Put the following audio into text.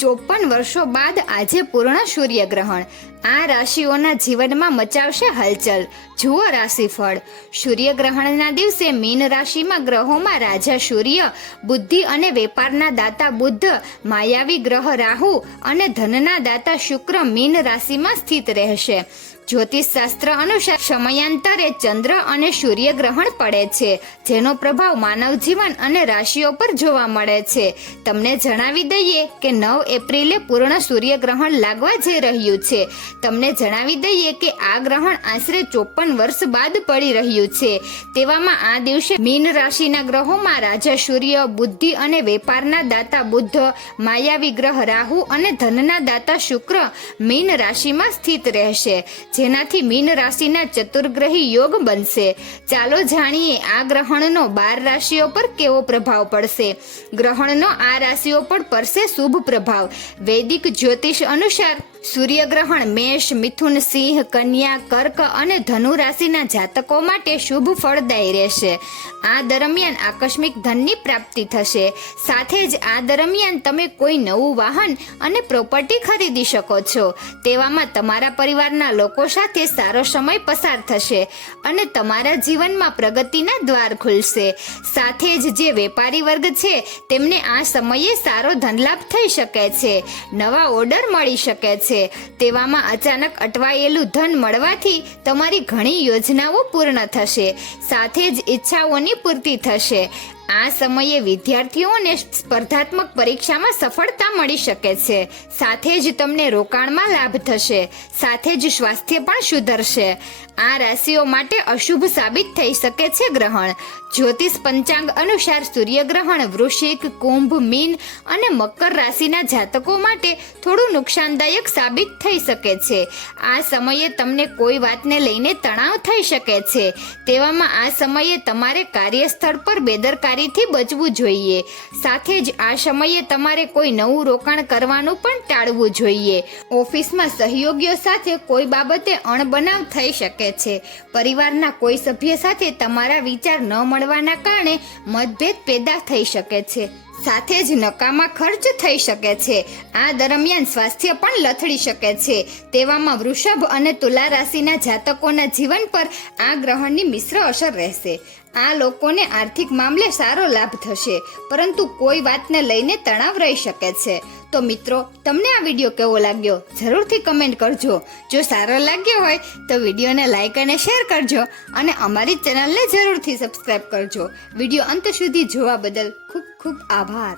54 વર્ષો બાદ આજે પૂર્ણ સૂર્યગ્રહણ આ રાશિઓના જીવનમાં મચાવશે હલચલ. જુઓ રાશિફળ. સૂર્યગ્રહણના દિવસે મીન રાશિમાં ગ્રહોમાં રાજા સૂર્ય, બુદ્ધિ અને વેપારના દાતા બુદ્ધ, માયાવી ગ્રહ રાહુ અને ધનના દાતા શુક્ર મીન રાશિમાં સ્થિત રહેશે. જ્યોતિષ શાસ્ત્ર અનુસાર સમયાંતરે ચંદ્ર અને સૂર્ય ગ્રહણ પડે છે, જેનો પ્રભાવ માનવ જીવન અને રાશિઓ પર જોવા મળે છે. તમને જણાવી દઈએ કે 9 એપ્રિલે પૂર્ણ સૂર્યગ્રહણ લાગવા જઈ રહ્યું છે. તમને જણાવી દઈએ કે આ ગ્રહણ આશરે 54 વર્ષ બાદ પડી રહ્યું છે. તેવામાં આ દિવસે મીન રાશિના ગ્રહોમાં રાજા સૂર્ય, બુદ્ધિ અને વેપારના દાતા બુદ્ધ, માયાવી ગ્રહ રાહુ અને ધનના દાતા શુક્ર મીન રાશિમાં સ્થિત રહેશે, જેનાથી મીન રાશિના ચતુર્ગ્રહી યોગ બનશે. ચાલો જાણીએ આ ગ્રહણનો 12 રાશિઓ પર કેવો પ્રભાવ પડશે. ગ્રહણનો આ રાશિઓ પર પડશે શુભ પ્રભાવ. વૈદિક જ્યોતિષ અનુસાર સૂર્યગ્રહણ મેષ, મિથુન, સિંહ, કન્યા, કર્ક અને ધનુ રાશિના જાતકો માટે શુભ ફળદાયી રહેશે. આ દરમિયાન આકસ્મિક ધનની પ્રાપ્તિ થશે. સાથે જ આ દરમિયાન તમે કોઈ નવું વાહન અને પ્રોપર્ટી ખરીદી શકો છો. તેવામાં તમારા પરિવારના લોકો સાથે સારો સમય પસાર થશે અને તમારા જીવનમાં પ્રગતિના દ્વાર ખુલશે. સાથે જ જે વેપારી વર્ગ છે તેમને આ સમયે સારો ધનલાભ થઈ શકે છે. નવા ઓર્ડર મળી શકે છે. તેવામાં અચાનક અટવાયેલું ધન મળવાથી તમારી ઘણી યોજનાઓ પૂર્ણ થશે. સાથે જ ઈચ્છાઓની પૂર્તિ થશે. આ સમયે વિદ્યાર્થીઓને સ્પર્ધાત્મક પરીક્ષામાં સફળતા મળી શકે છે. સાથે જ તમને રોકાણમાં લાભ થશે. સાથે જ સ્વાસ્થ્ય પણ સુધરશે. આ રાશિઓ માટે અશુભ સાબિત થઈ શકે છે ગ્રહણ. જ્યોતિષ પંચાંગ અનુસાર સૂર્યગ્રહણ વૃશ્ચિક, કુંભ, મીન અને મકર રાશિના જાતકો માટે થોડું નુકસાનદાયક સાબિત થઈ શકે છે. આ સમયે તમને કોઈ વાતને લઈને તણાવ થઈ શકે છે. તેવામાં આ સમયે તમારે કાર્યસ્થળ પર બેદરકારીથી બચવું જોઈએ. સાથે જ આ સમયે તમારે કોઈ નવું રોકાણ કરવાનું પણ ટાળવું જોઈએ. ઓફિસમાં સહયોગીઓ સાથે કોઈ બાબતે અણબનાવ થઈ શકે છે. પરિવારના કોઈ સભ્ય સાથે તમારા વિચાર ન મળવાના કારણે મતભેદ પેદા થઈ શકે છે. સાથે જ નકામા ખર્ચ થઈ શકે છે. આ દરમિયાન સ્વાસ્થ્ય પણ લથડી શકે છે. તેવામાં વૃષભ અને તુલા રાશિના જાતકોના જીવન પર આ ગ્રહણની મિશ્ર અસર રહેશે. આ લોકોને આર્થિક મામલે સારો લાભ થશે, પરંતુ કોઈ વાતને લઈને તણાવ રહી શકે છે. તો મિત્રો, તમને આ વિડીયો કેવો લાગ્યો જરૂરથી કમેન્ટ કરજો. જો સારો લાગ્યો હોય તો વિડીયોને લાઈક અને શેર કરજો અને અમારી ચેનલને જરૂરથી સબસ્ક્રાઈબ કરજો. વિડીયો અંત સુધી જોવા બદલ ખૂબ ખૂબ આભાર.